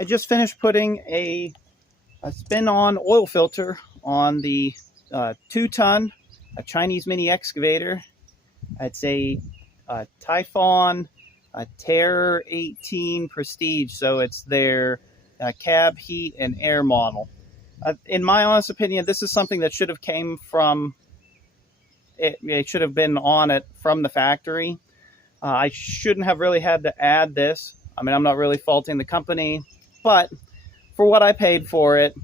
I just finished putting a spin-on oil filter on the 2-ton Chinese mini excavator. It's a Typhon Terror 18 Prestige, so it's their cab, heat, and air model. In my honest opinion, this is something that should have came from, it should have been on it from the factory. I shouldn't have really had to add this. I mean, I'm not really faulting the company, but for what I paid for it,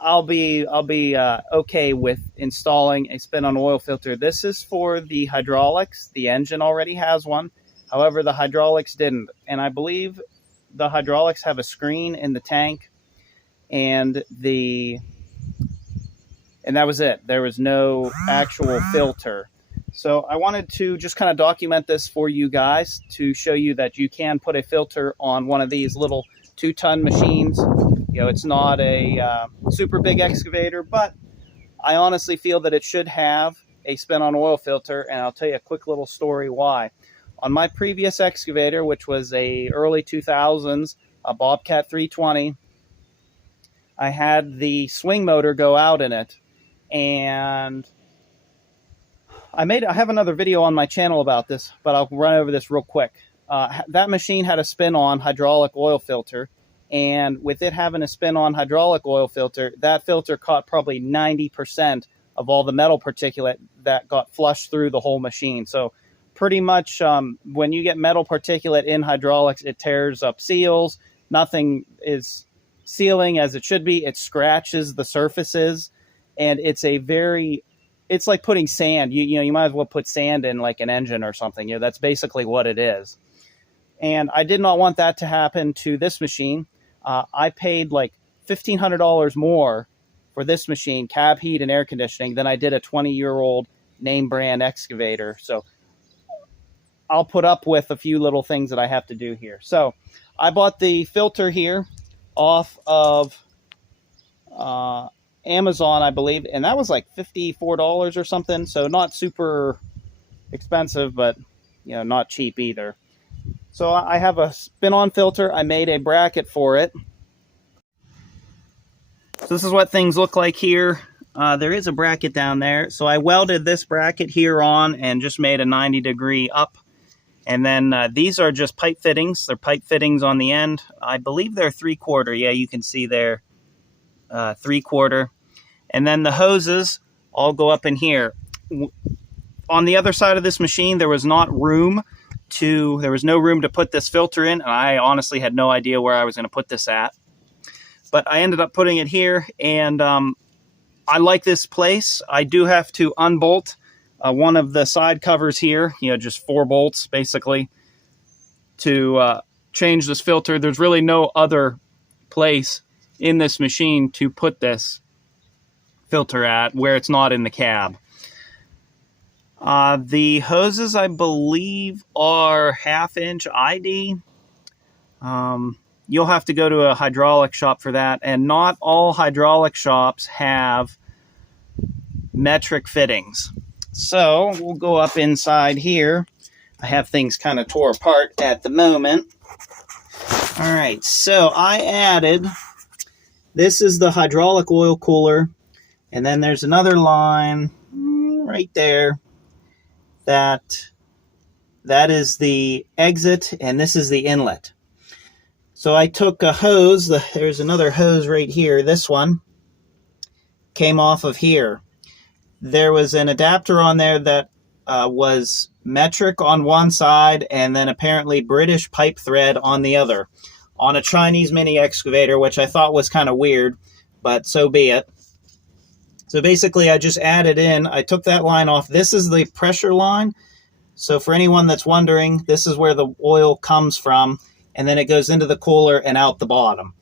I'll be okay with installing a spin-on oil filter. This is for the hydraulics. The engine already has one. However, the hydraulics didn't. And I believe the hydraulics have a screen in the tank, and that was it. There was no actual filter. So I wanted to just kind of document this for you guys to show you that you can put a filter on one of these little 2-ton machines. You know, it's not a super big excavator, but I honestly feel that it should have a spin-on oil filter, and I'll tell you a quick little story why. On my previous excavator, which was a early 2000s, a Bobcat 320, I had the swing motor go out in it, and I have another video on my channel about this, but I'll run over this real quick. That machine had a spin-on hydraulic oil filter, and with it having a spin-on hydraulic oil filter, that filter caught probably 90% of all the metal particulate that got flushed through the whole machine. So pretty much when you get metal particulate in hydraulics, it tears up seals. Nothing is sealing as it should be. It scratches the surfaces, and it's like putting sand. You might as well put sand in like an engine or something. You know, that's basically what it is. And I did not want that to happen to this machine. I paid like $1,500 more for this machine, cab, heat, and air conditioning, than I did a 20-year-old name brand excavator. So I'll put up with a few little things that I have to do here. So I bought the filter here off of Amazon, I believe, and that was like $54 or something. So not super expensive, but not cheap either. So I have a spin-on filter. I made a bracket for it. So this is what things look like here. There is a bracket down there. So I welded this bracket here on and just made a 90-degree up. And then these are just pipe fittings. They're pipe fittings on the end. I believe they're 3/4. Yeah, you can see there, 3/4. And then the hoses all go up in here. On the other side of this machine, there was no room to put this filter in. And I honestly had no idea where I was going to put this at. But I ended up putting it here, and I like this place. I do have to unbolt one of the side covers here, just 4 bolts basically, to change this filter. There's really no other place in this machine to put this filter at where it's not in the cab. The hoses, I believe, are 1/2-inch ID. You'll have to go to a hydraulic shop for that, and not all hydraulic shops have metric fittings. So we'll go up inside here. I have things kind of tore apart at the moment. All right, so I added, this is the hydraulic oil cooler, and then there's another line right there. That is the exit, and this is the inlet. So I took a hose. There's another hose right here. This one came off of here. There was an adapter on there that was metric on one side, and then apparently British pipe thread on the other, on a Chinese mini excavator, which I thought was kind of weird, but so be it. So basically, I just added in, I took that line off. This is the pressure line. So for anyone that's wondering, this is where the oil comes from, and then it goes into the cooler and out the bottom.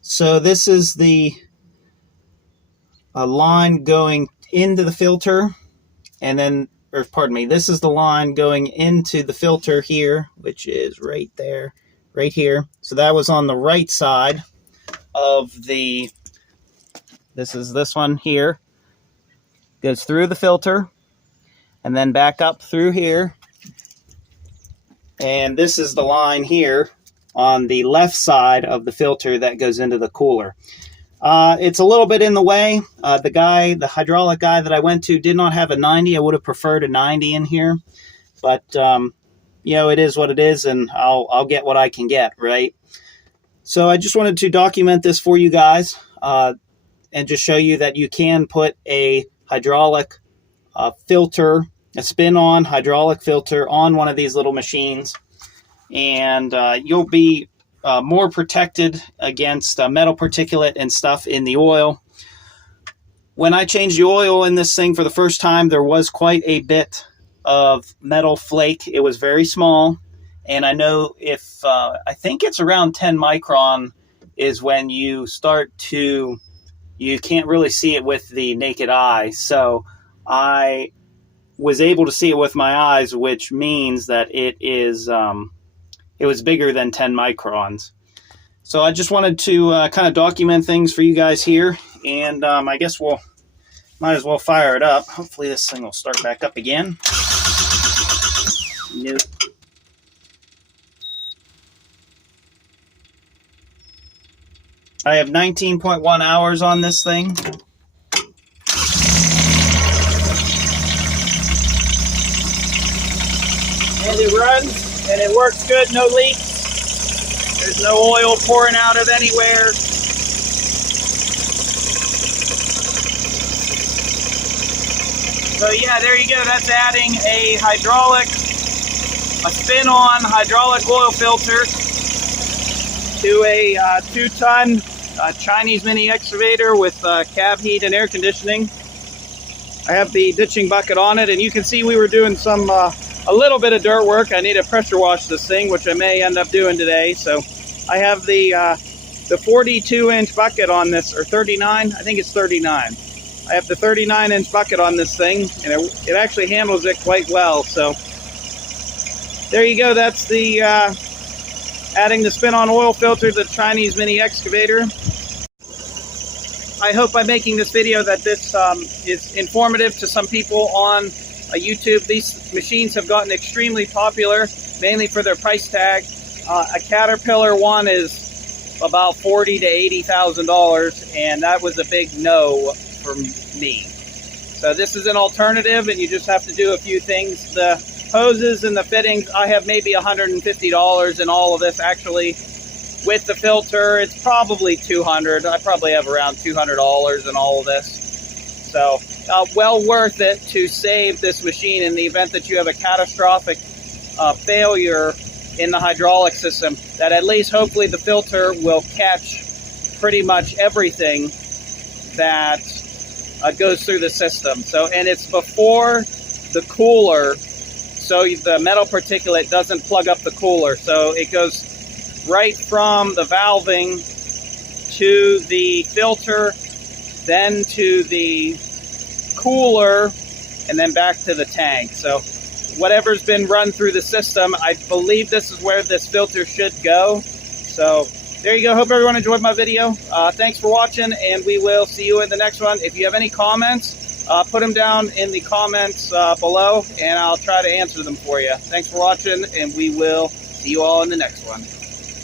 So this is the line going into the filter, and then, or pardon me, this is the line going into the filter here, which is right there, right here. So that was on the right side of the, this is this one here, goes through the filter and then back up through here, and this is the line here on the left side of the filter that goes into the cooler. It's a little bit in the way. The hydraulic guy that I went to did not have a 90. I would have preferred a 90 in here, but you know, it is what it is, and I'll get what I can get, right? So I just wanted to document this for you guys, and just show you that you can put a hydraulic filter, a spin-on hydraulic filter on one of these little machines, and you'll be more protected against metal particulate and stuff in the oil. When I changed the oil in this thing for the first time, there was quite a bit of metal flake. It was very small, and I know if I think it's around 10 micron is when you start to, you can't really see it with the naked eye. So I was able to see it with my eyes, which means that it was bigger than 10 microns. So I just wanted to kind of document things for you guys here, and I guess we'll might as well fire it up. Hopefully this thing will start back up again. Nope. I have 19.1 hours on this thing. And it runs, and it works good, no leaks. There's no oil pouring out of anywhere. So yeah, there you go. That's adding a spin-on hydraulic oil filter to a 2-ton Chinese mini excavator with cab heat and air conditioning. I have the ditching bucket on it, and you can see we were doing some a little bit of dirt work. I need to pressure wash this thing, which I may end up doing today. So I have the 42-inch bucket on this, or 39. I think it's 39. I have the 39-inch bucket on this thing, and it actually handles it quite well. So there you go. That's the adding the spin-on oil filter to the Chinese mini excavator. I hope by making this video that this is informative to some people on YouTube. These machines have gotten extremely popular, mainly for their price tag. A Caterpillar one is about $40,000 to $80,000, and that was a big no for me. So this is an alternative, and you just have to do a few things. The hoses and the fittings, I have maybe $150 in all of this. Actually, with the filter, it's probably $200. I probably have around $200 in all of this. So well worth it to save this machine in the event that you have a catastrophic failure in the hydraulic system, that at least hopefully the filter will catch pretty much everything that goes through the system. So, and it's before the cooler, so the metal particulate doesn't plug up the cooler. So it goes right from the valving to the filter, then to the cooler, and then back to the tank. So whatever's been run through the system, I believe this is where this filter should go. So there you go. Hope everyone enjoyed my video. Thanks for watching, and we will see you in the next one. If you have any comments, put them down in the comments below, and I'll try to answer them for you. Thanks for watching, and we will see you all in the next one.